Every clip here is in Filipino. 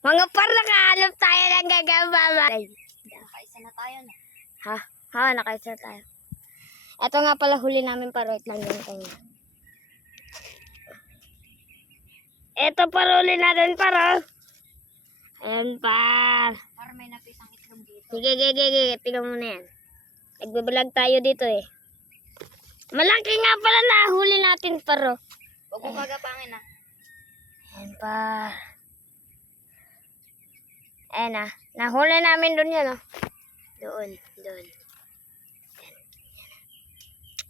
Mga par, nakahanap tayo ng gagamba. Nakaisa na tayo na. Ha? Ha, nakaisa tayo. Ito nga pala huli namin par. Wait lang yun kanya. Ito par, huli natin par. Oh. Ayan par. Para may napisang itlog dito. Sige. Tingnan mo na yan. Nagbabalag tayo dito eh. Malaki nga pala na huli natin par. Oh. Huwag mo kagapangin ah. Ayan par. Ayan ah. Nahuli namin doon yan oh. Doon.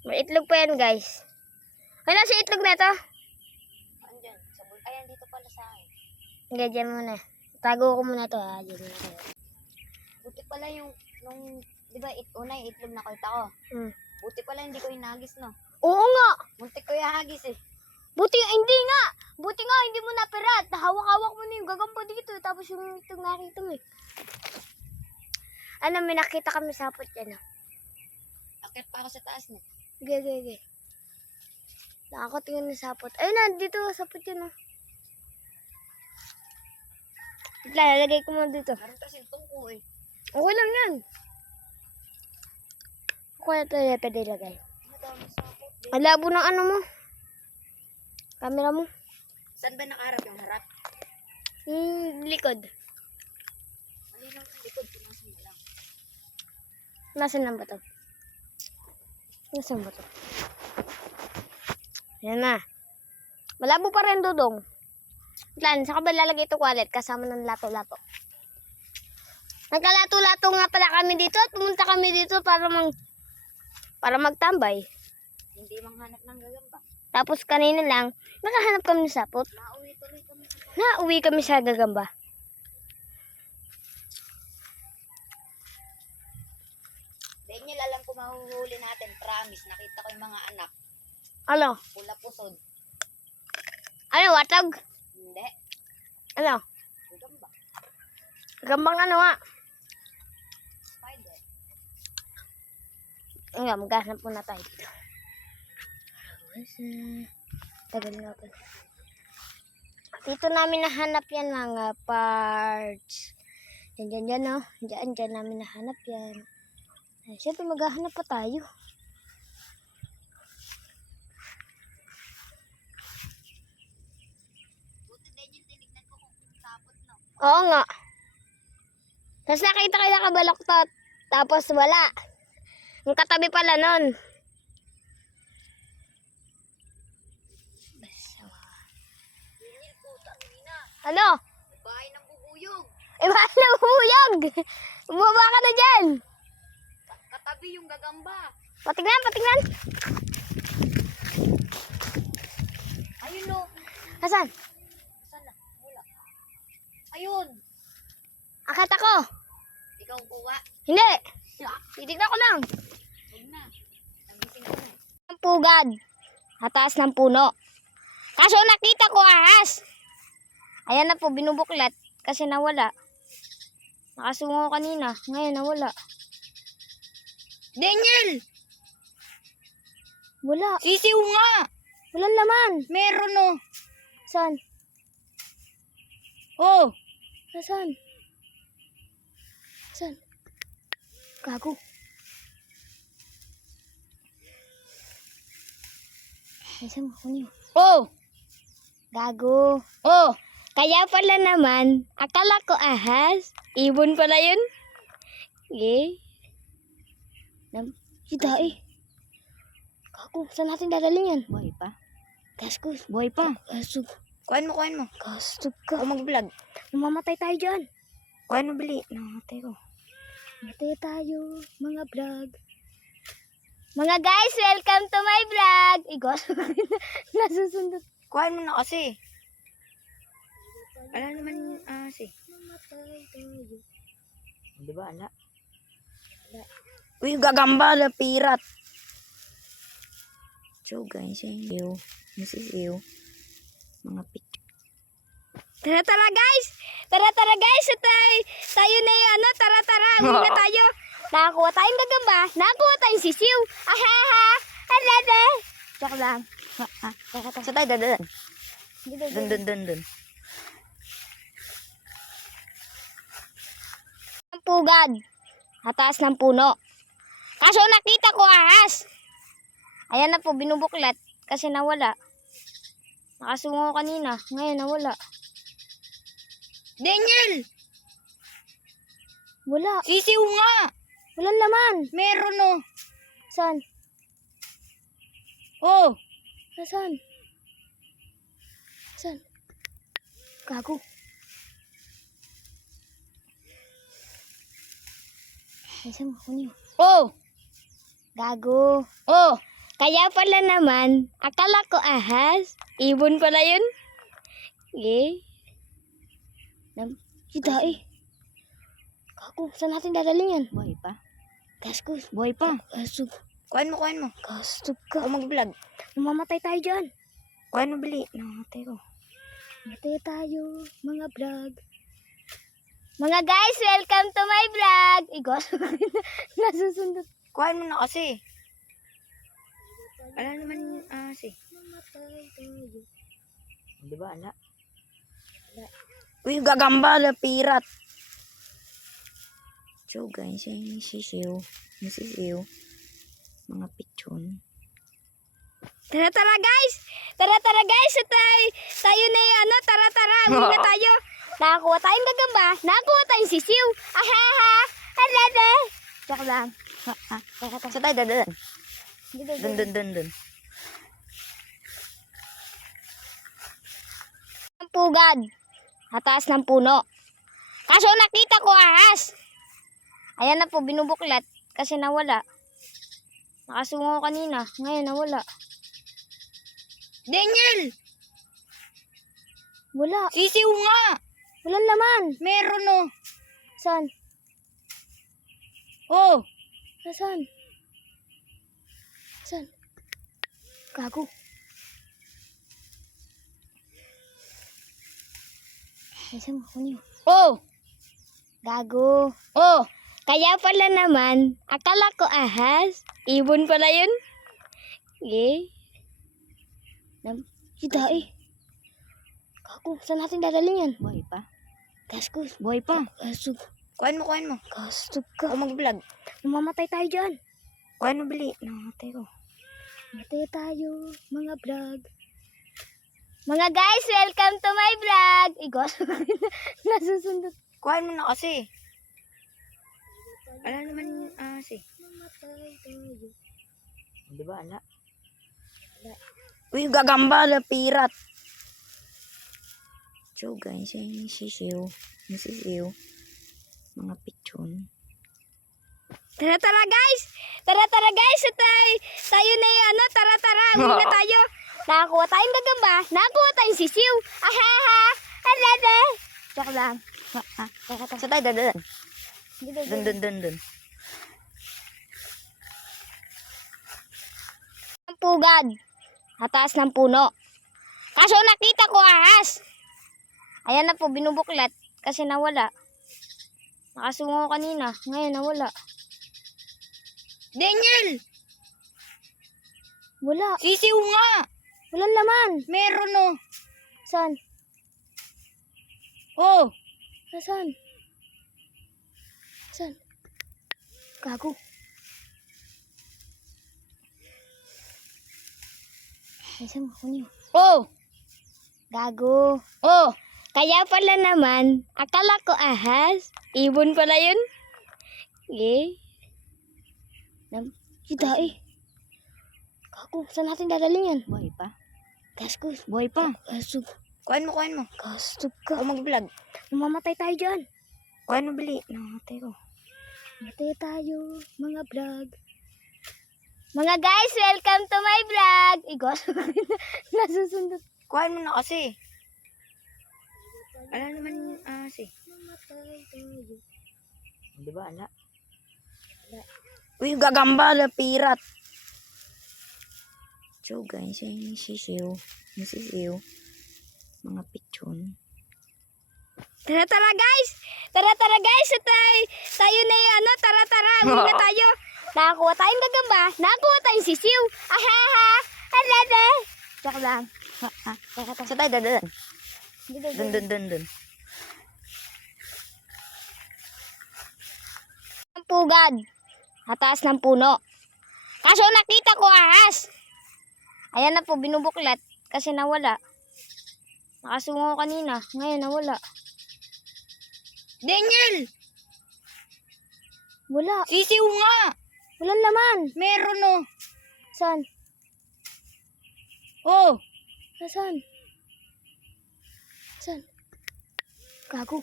May itlog pa yan guys. Wala si itlog na ito. Andyan. Ayan dito pala sa akin. Sige, dyan muna. Tago ko muna ito ha. Dyan muna tayo. Buti pala yung, di ba, una yung itlog na kita ko. Buti pala hindi ko hinagis, no? Oo nga. Muntik ko ihagis eh. Buti nga, hindi mo napirat. Hawak-hawak mo na yung gagamba dito. Tapos yung itlog nakita mo eh. Ano, may nakita kami sapot yan oh. Akit pa ako sa taas na. Sige. Nakakatingin na sapot. Ayun na, dito sapot yan oh. Lalagay ko muna dito. Meron kasi tungko eh. Okay lang yan. Okay, ito pwede ilagay. Madami sapot din. Ang labo ng ano mo. Camera mo. Saan ba nakaharap yung harap? Likod. Mali lang yung likod. Pinasin mo lang. Nasaan lang ba ito? Nasaan ba ito? Yan na. Malabo pa rin dudong. Lan, saka ba lalagay ito wallet kasama ng lato-lato? Nagkalato-lato nga pala kami dito at pumunta kami dito para magtambay. Hindi manghanap ng gagamba. Tapos kanina lang, nakahanap kami ng sapot. Nauwi tuloy kami sa Nauwi kami sa gagamba. Daniel, alam ko mahuhuli natin. Promise. Nakita ko yung mga anak. Ano? Pula pusod. Ano, watag? Hindi. Ano? Gagamba. Gambang ano nga? Spider. Nga, maghahanap muna tayo dito. Tagal nga pa. Dito namin nahanap yan mga parts. Diyan, oh. Diyan namin nahanap yan. Ay, siyempre maghahanap pa tayo. Buti Daniel, tinignan ko kung sapot no. Oo nga. Tapos nakita kayo nakabaloktot. Tapos wala. Ang katabi pala nun. Daniel, puta, mina. Ano? Bahay ng bubuyog. Mahal na bubuyog. Bumaba ka na dyan. Katabi yung gagamba. Patingnan. Ayun no. Hasan? Saan na? Wala. Ayun. Akit ako. Ikaw kuha. Hindi. Titignan ko lang. Huwag na. Nagising ko na eh. Ang pugad. Ataas ng puno. Kaso nakita ko ahas. Ayan na po, binubuklat. Kasi nawala. Nakasungo kanina. Ngayon nawala. Daniel! Wala. Sisiw nga! Walang laman. Meron no. Saan? Oh! Saan? Gago. Ay, saan mo? Kunin mo. Oh! Gago. Oh! Kaya pala naman, akala ko ahas. Ibon pala yun. Okay. Kita eh. Gago, saan natin dadalhin yan? Buhay pa? Gasko. Buhay pa. Gasto. Kuhain mo. Gasto ka. Ako mag-vlog. Mamamatay tayo dyan. Kuhain mo bili. Namatay ko. Matay tayo, mga vlog. Mga guys, welcome to my vlog. Igos. Nasusundot. Kuhain mo na kasi. Wala naman kasi. Mamatay tayo. Di ba ala? Uy, gagamba na pirat. So guys, yung sisiw. Mga picture. Tara guys. Tara guys. Tayo na yung ano. Tara. Uwi na tayo. Nakakuha tayong gagamba. Nakakuha tayong sisiw. Ahaha. Alala. Joke lang. Sa tayo dadaan. Dito. Dun. pugad. Ataas ng puno. Kaso nakita ko ahas. Ayan na po, binubuklat kasi nawala. Nakasungo kanina, ngayon nawala. Daniel! Wala. Sisiw nga! Walang laman. Meron oh. Saan? Oh! Nasaan? Saan? Gago. Nasaan mo? Kunin mo. Oh! Gago. Oh! Kaya pala naman, akala ko ahas. Ibon pala yun. Eh. Kita eh. Gago, saan natin dadalhin yan? Buhay pa? Gastos. Buhay pa? Gastos. Kuhain mo. Gastos ka. Ako mag-vlog. Mamamatay tayo dyan. Kuhain mo bili. Namatay ko. Matay tayo, mga vlog. Mga guys, welcome to my vlog. Igos. Nasusundot. Kuhain mo na kasi. Ala naman kasi. Mamatay tayo. Di ba ala? Uy, gagamba na pirat. So guys, yung sisiw. Yung sisiw. Mga pichon. Tara guys. Tara guys. Tayo na yung ano. Tara. Uwi na tayo. Nakakuha tayong gagamba. Nakakuha tayong sisiw. Ahaha. Alada. Joke lang. Sa tayo dadalan. Dun. Ang pugad. Ataas ng puno. Kaso nakita ko ahas. Ayan na po, binubuklat kasi nawala. Nakasungo kanina, ngayon nawala. Daniel! Wala. Sisiw nga! Walang laman. Meron oh. Saan? Oh! Nasaan? Saan? Gago. Nasaan mo? Kunin mo. Oh! Gago. Oh! Kaya pala naman, akala ko ahas. Ibon pala yun. Eh. Kita eh. Gago, saan natin dadalhin yan? Buhay pa? Gastos. Buhay pa? Gastos. Kuhain mo. Gastos ka. Ako mag-vlog. Mamamatay tayo dyan. Kuhain mo bili. Namatay ko. Matay tayo, mga vlog. Mga guys, welcome to my vlog. Igos. Nasusundot. Kuhain mo na kasi. Ala naman kasi. Mamatay tayo. Di ba ala? Uy, gagamba na pirat. So guys, yung sisiw. Yung sisiw. Mga pichon. Tara guys. Tara guys. Tayo na yung ano. Tara. Uwi na tayo. Nakakuha tayong gagamba. Nakakuha tayong sisiw. Ahaha. Alada. Joke lang. Sa tayo dadalan. Dun. Ang pugad. Ataas ng puno. Kaso nakita ko ahas. Ayan na po, binubuklat kasi nawala. Nakasungo kanina, ngayon nawala. Daniel! Wala. Sisiw nga! Walang laman. Meron oh. Saan? Oh! Nasaan? Saan? Gago. Nasaan mo? Kunin mo. Oh! Gago. Oh! Kaya pala naman, akala ko ahas. Ibon pala yun. Eh. Kita eh. Gago, saan natin dadalhin yan? Buhay pa? Gastos. Buhay pa? Gastos. Kuhain mo. Gastos ka. Ako mag-vlog. Mamamatay tayo dyan. Kuhain mo bili. Namatay ko. Matay tayo, mga vlog. Mga guys, welcome to my vlog. Igos. Nasusundot. Kuhain mo na kasi. Ala naman kasi. Mamatay tayo. Di ba ala? Uy, gagamba na pirat. So guys, yung sisiw. Yung sisiw. Mga pichon. Tara guys. Tara guys. Tayo na yung ano. Tara. Uwi na tayo. Nakakuha tayong gagamba. Nakakuha tayong sisiw. Ahaha. Alada. Joke lang. Sa tayo dadalan. Dun. pugad. Sa taas ng puno. Kaso nakita ko ahas. Ayan na po, binubuklat. Kasi nawala. Nakasungo kanina. Ngayon nawala. Daniel! Wala. Sisiw nga! Walang laman. Meron oh. Saan? Oh! Nasaan? Saan? Gago.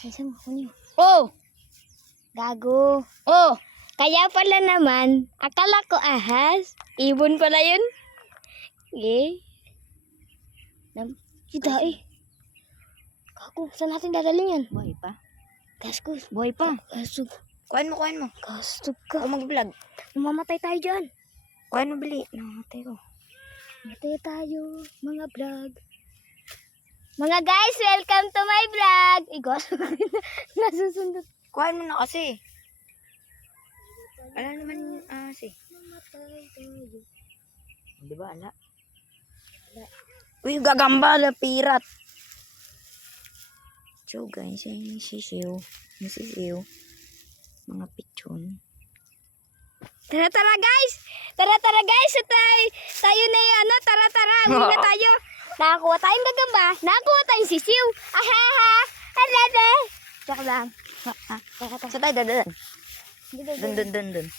Nasaan mo? Kunyo. Oh! Gago. Oh! Kaya pala naman, akala ko ahas. Ibon pala yun. Eh. Kita eh. Gago, saan natin dadalhin yan? Buhay pa? Gastos. Buhay pa. Gastos. Kuhain mo. Gastos Ako ka. mag-vlog. Mamamatay tayo dyan. Kuhain mo bili. Namatay ko. Matay tayo, mga vlog. Mga guys, welcome to my vlog. Igos. Nasusunod. Kuhain mo na kasi. Wala naman kasi. Mamatay tayo. Di ba, ala? Uy, gagamba na pirat. So guys, yung sisiw. Yung sisiw. Mga pichon. Tara guys. Tara guys. Tayo na yung ano. Tara. Uwi na tayo. Nakakuha tayong gagamba. Nakakuha tayong sisiw. Ahaha. Alala. Joke lang. Sa tayo, dadaan. Dito. Dun.